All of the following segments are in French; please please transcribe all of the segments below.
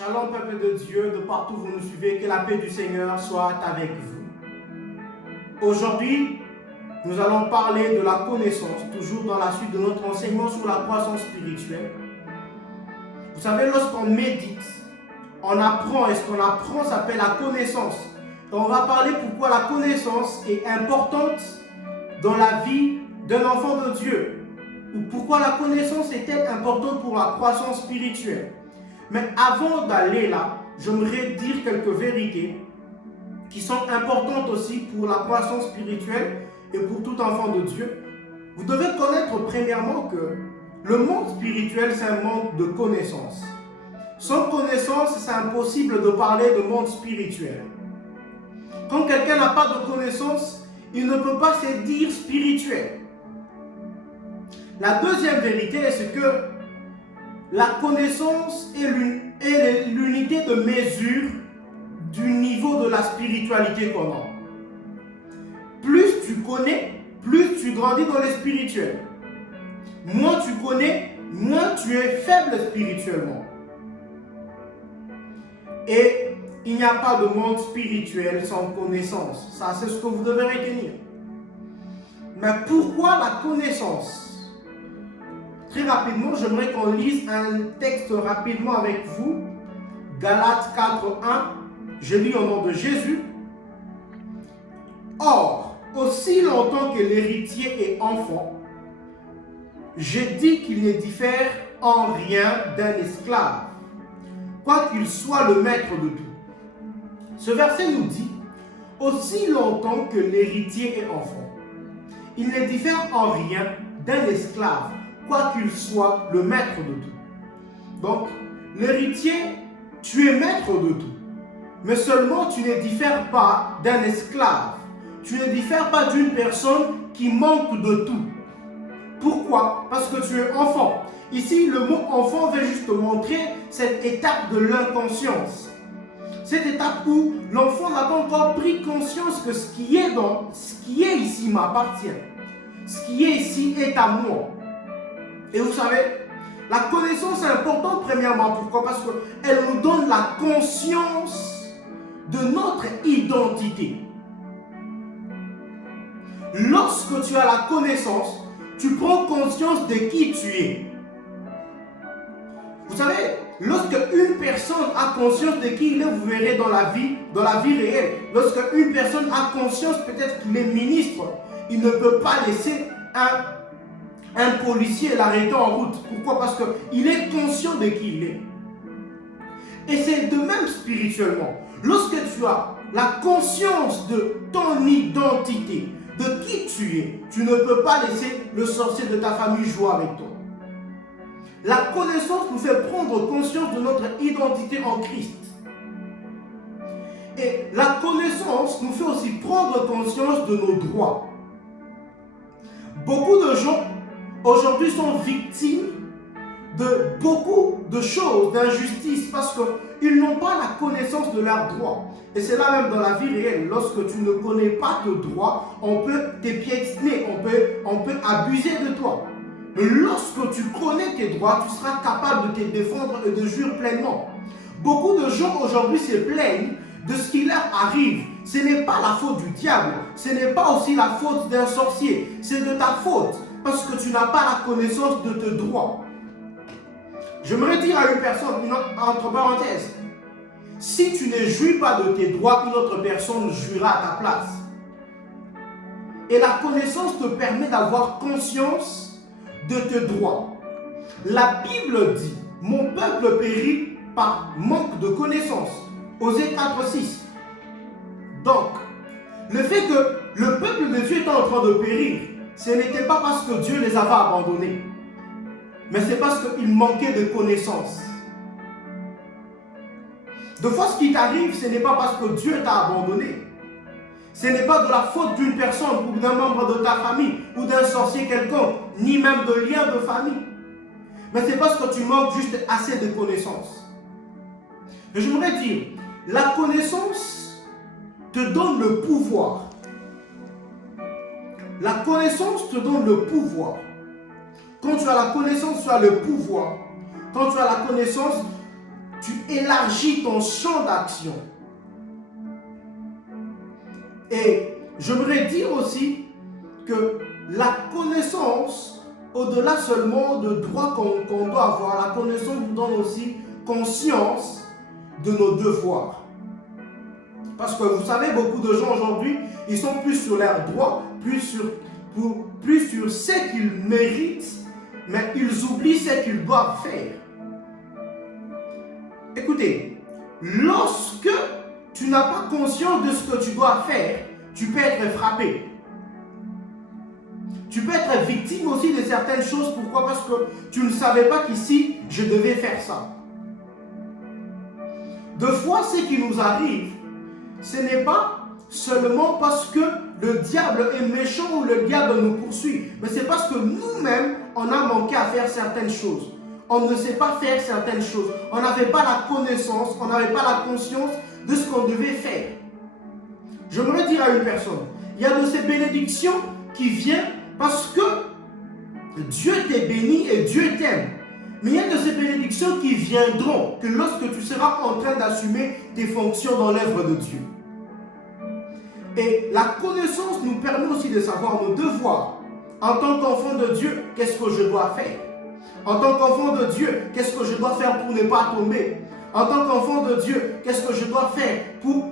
Shalom, peuple de Dieu, de partout où vous nous suivez, que la paix du Seigneur soit avec vous. Aujourd'hui, nous allons parler de la connaissance, toujours dans la suite de notre enseignement sur la croissance spirituelle. Vous savez, lorsqu'on médite, on apprend, et ce qu'on apprend s'appelle la connaissance. Et on va parler pourquoi la connaissance est importante dans la vie d'un enfant de Dieu. Ou pourquoi la connaissance est-elle importante pour la croissance spirituelle. Mais avant d'aller là, j'aimerais dire quelques vérités qui sont importantes aussi pour la croissance spirituelle et pour tout enfant de Dieu. Vous devez connaître premièrement que le monde spirituel, c'est un monde de connaissance. Sans connaissance, c'est impossible de parler de monde spirituel. Quand quelqu'un n'a pas de connaissance, il ne peut pas se dire spirituel. La deuxième vérité, c'est que la connaissance est l'unité de mesure du niveau de la spiritualité qu'on a. Plus tu connais, plus tu grandis dans le spirituel. Moins tu connais, moins tu es faible spirituellement. Et il n'y a pas de monde spirituel sans connaissance. Ça, c'est ce que vous devez retenir. Mais pourquoi la connaissance? Très rapidement, j'aimerais qu'on lise un texte rapidement avec vous. Galates 4:1. Je lis au nom de Jésus. Or, aussi longtemps que l'héritier est enfant, je dis qu'il ne diffère en rien d'un esclave, quoiqu'il soit le maître de tout. Ce verset nous dit, aussi longtemps que l'héritier est enfant, il ne diffère en rien d'un esclave, quoiqu'il soit le maître de tout. Donc, l'héritier, tu es maître de tout. Mais seulement tu ne diffères pas d'un esclave. Tu ne diffères pas d'une personne qui manque de tout. Pourquoi? Parce que tu es enfant. Ici, le mot enfant veut juste te montrer cette étape de l'inconscience. Cette étape où l'enfant n'a pas encore pris conscience que ce qui est ici m'appartient. Ce qui est ici est à moi. Et vous savez, la connaissance est importante premièrement. Pourquoi? Parce qu'elle nous donne la conscience de notre identité. Lorsque tu as la connaissance, tu prends conscience de qui tu es. Vous savez, lorsque une personne a conscience de qui il est, vous verrez dans la vie réelle. Lorsque une personne a conscience, peut-être qu'il est ministre, il ne peut pas laisser un policier l'arrêter en route. Pourquoi? Parce qu'il est conscient de qui il est. Et c'est de même spirituellement. Lorsque tu as la conscience de ton identité, de qui tu es, tu ne peux pas laisser le sorcier de ta famille jouer avec toi. La connaissance nous fait prendre conscience de notre identité en Christ. Et la connaissance nous fait aussi prendre conscience de nos droits. Beaucoup de gens aujourd'hui sont victimes de beaucoup de choses, d'injustices, parce qu'ils n'ont pas la connaissance de leurs droits. Et c'est là même dans la vie réelle, lorsque tu ne connais pas tes droits, on peut te piétiner, on peut abuser de toi. Mais lorsque tu connais tes droits, tu seras capable de te défendre et de jouir pleinement. Beaucoup de gens aujourd'hui se plaignent de ce qui leur arrive. Ce n'est pas la faute du diable, ce n'est pas aussi la faute d'un sorcier, c'est de ta faute. Parce que tu n'as pas la connaissance de tes droits. J'aimerais dire à une personne, entre parenthèses, si tu ne jouis pas de tes droits, une autre personne jouira à ta place. Et la connaissance te permet d'avoir conscience de tes droits. La Bible dit, mon peuple périt par manque de connaissance. Osée 4:6. Donc, le fait que le peuple de Dieu est en train de périr, ce n'était pas parce que Dieu les avait abandonnés, mais c'est parce qu'il manquait de connaissances. De fois, ce qui t'arrive, ce n'est pas parce que Dieu t'a abandonné. Ce n'est pas de la faute d'une personne ou d'un membre de ta famille ou d'un sorcier quelconque, ni même de lien de famille. Mais c'est parce que tu manques juste assez de connaissances. J'aimerais dire, la connaissance te donne le pouvoir. La connaissance te donne le pouvoir. Quand tu as la connaissance, tu as le pouvoir. Quand tu as la connaissance, tu élargis ton champ d'action. Et j'aimerais dire aussi que la connaissance, au-delà seulement de droits qu'on doit avoir, la connaissance nous donne aussi conscience de nos devoirs. Parce que vous savez, beaucoup de gens aujourd'hui, ils sont plus sur leurs droits, plus sur ce qu'ils méritent, mais ils oublient ce qu'ils doivent faire. Écoutez, lorsque tu n'as pas conscience de ce que tu dois faire, tu peux être frappé. Tu peux être victime aussi de certaines choses. Pourquoi? Parce que tu ne savais pas qu'ici, je devais faire ça. Deux fois, ce qui nous arrive, ce n'est pas seulement parce que le diable est méchant ou le diable nous poursuit, mais c'est parce que nous-mêmes, on a manqué à faire certaines choses. On ne sait pas faire certaines choses. On n'avait pas la connaissance, on n'avait pas la conscience de ce qu'on devait faire. J'aimerais dire à une personne, il y a de ces bénédictions qui viennent parce que Dieu t'est béni et Dieu t'aime. Mais il y a de ces bénédictions qui viendront que lorsque tu seras en train d'assumer tes fonctions dans l'œuvre de Dieu. Et la connaissance nous permet aussi de savoir nos devoirs. En tant qu'enfant de Dieu, qu'est-ce que je dois faire? En tant qu'enfant de Dieu, qu'est-ce que je dois faire pour ne pas tomber? En tant qu'enfant de Dieu, qu'est-ce que je dois faire pour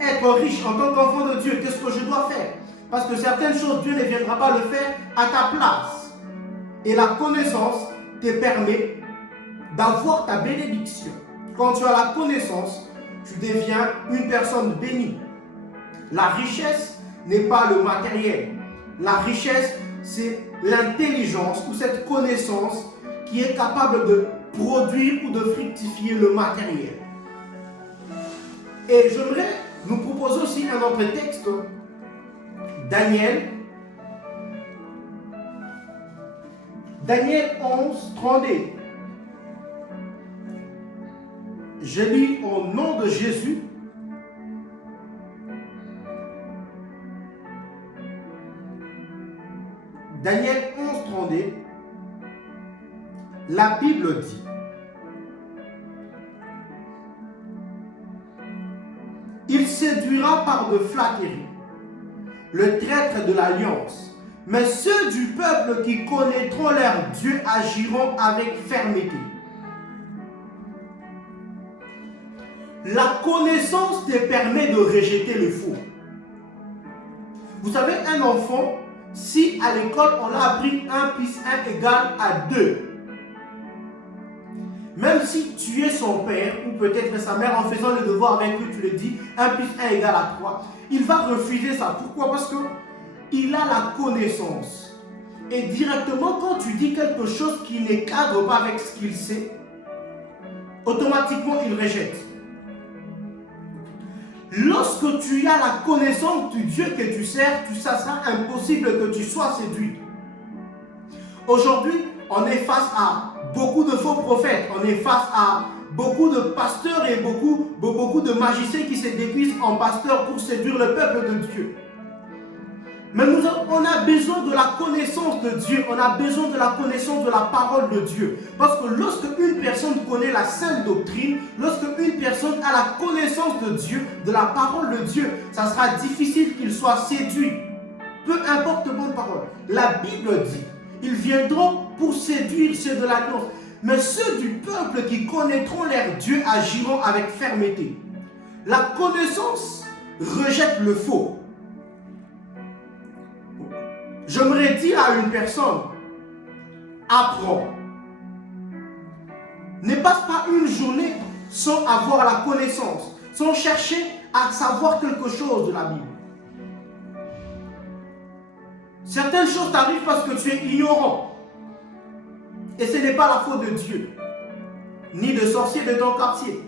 être riche? En tant qu'enfant de Dieu, qu'est-ce que je dois faire? Parce que certaines choses, Dieu ne viendra pas le faire à ta place. Et la connaissance te permet d'avoir ta bénédiction. Quand tu as la connaissance, tu deviens une personne bénie. La richesse n'est pas le matériel. La richesse, c'est l'intelligence ou cette connaissance qui est capable de produire ou de fructifier le matériel. Et j'aimerais nous proposer aussi un autre texte. Daniel 11, 32. Je lis au nom de Jésus. Daniel 11, 32. La Bible dit: il séduira par de flatteries le traître de l'alliance, mais ceux du peuple qui connaîtront leur Dieu agiront avec fermeté. La connaissance te permet de rejeter le faux. Vous savez, un enfant, si à l'école on a appris 1 plus 1 égale à 2, même si tu es son père ou peut-être sa mère, en faisant le devoir avec lui, tu le dis 1 plus 1 égale à 3, il va refuser ça. Pourquoi? Parce qu'il a la connaissance. Et directement, quand tu dis quelque chose qui ne cadre pas avec ce qu'il sait, automatiquement il rejette. Lorsque tu as la connaissance du Dieu que tu sers, ça sera impossible que tu sois séduit. Aujourd'hui, on est face à beaucoup de faux prophètes, on est face à beaucoup de pasteurs et beaucoup de magiciens qui se déguisent en pasteurs pour séduire le peuple de Dieu. Mais on a besoin de la connaissance de Dieu, on a besoin de la connaissance de la parole de Dieu. Parce que lorsque une personne connaît la sainte doctrine, lorsque une personne a la connaissance de Dieu, de la parole de Dieu, ça sera difficile qu'il soit séduit. Peu importe bonne parole. La Bible dit, ils viendront pour séduire ceux de l'alliance. Mais ceux du peuple qui connaîtront leur Dieu agiront avec fermeté. La connaissance rejette le faux. J'aimerais dire à une personne, apprends. Ne passe pas une journée sans avoir la connaissance, sans chercher à savoir quelque chose de la Bible. Certaines choses t'arrivent parce que tu es ignorant. Et ce n'est pas la faute de Dieu, ni de sorcier de ton quartier.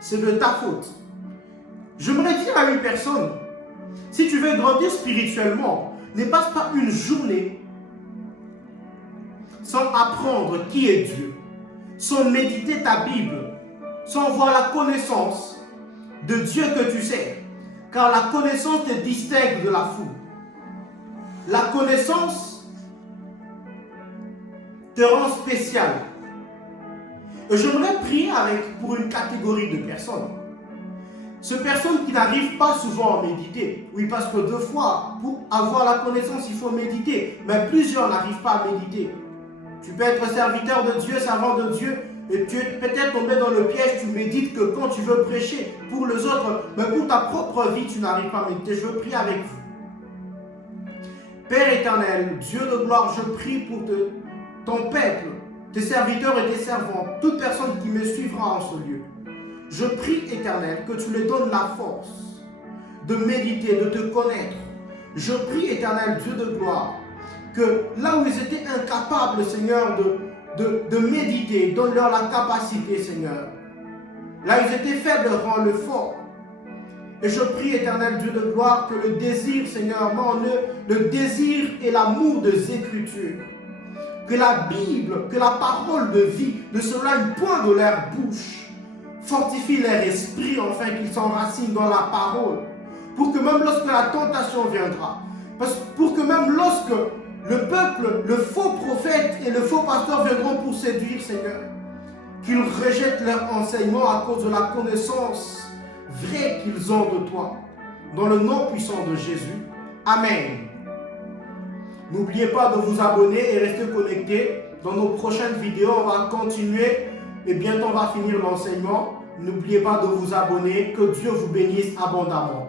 C'est de ta faute. J'aimerais dire à une personne, si tu veux grandir spirituellement, ne passe pas une journée sans apprendre qui est Dieu, sans méditer ta Bible, sans avoir la connaissance de Dieu que tu sais. Car la connaissance te distingue de la foule. La connaissance te rend spécial. Et j'aimerais prier pour une catégorie de personnes. Ces personnes qui n'arrivent pas souvent à méditer. Oui, parce que 2 fois, pour avoir la connaissance, il faut méditer. Mais plusieurs n'arrivent pas à méditer. Tu peux être serviteur de Dieu, servant de Dieu, et tu es peut-être tombé dans le piège, tu médites que quand tu veux prêcher pour les autres, mais pour ta propre vie, tu n'arrives pas à méditer. Je veux prier avec vous. Père éternel, Dieu de gloire, je prie pour ton peuple, tes serviteurs et tes servantes, toute personne qui me suivra en ce lieu. Je prie, éternel, que tu leur donnes la force de méditer, de te connaître. Je prie, éternel Dieu de gloire, que là où ils étaient incapables, Seigneur, de méditer, donne-leur la capacité, Seigneur. Là où ils étaient faibles, rends-le fort. Et je prie, éternel Dieu de gloire, que le désir, Seigneur, en eux, le désir et l'amour des Écritures, que la Bible, que la parole de vie ne s'éloigne point de leur bouche. Fortifie leur esprit, afin qu'ils s'enracinent dans la parole. Pour que même lorsque la tentation viendra, pour que même lorsque le peuple, le faux prophète et le faux pasteur viendront pour séduire, Seigneur, qu'ils rejettent leur enseignement à cause de la connaissance vraie qu'ils ont de toi. Dans le nom puissant de Jésus. Amen. N'oubliez pas de vous abonner et rester connectés. Dans nos prochaines vidéos, on va continuer et bientôt on va finir l'enseignement. N'oubliez pas de vous abonner. Que Dieu vous bénisse abondamment.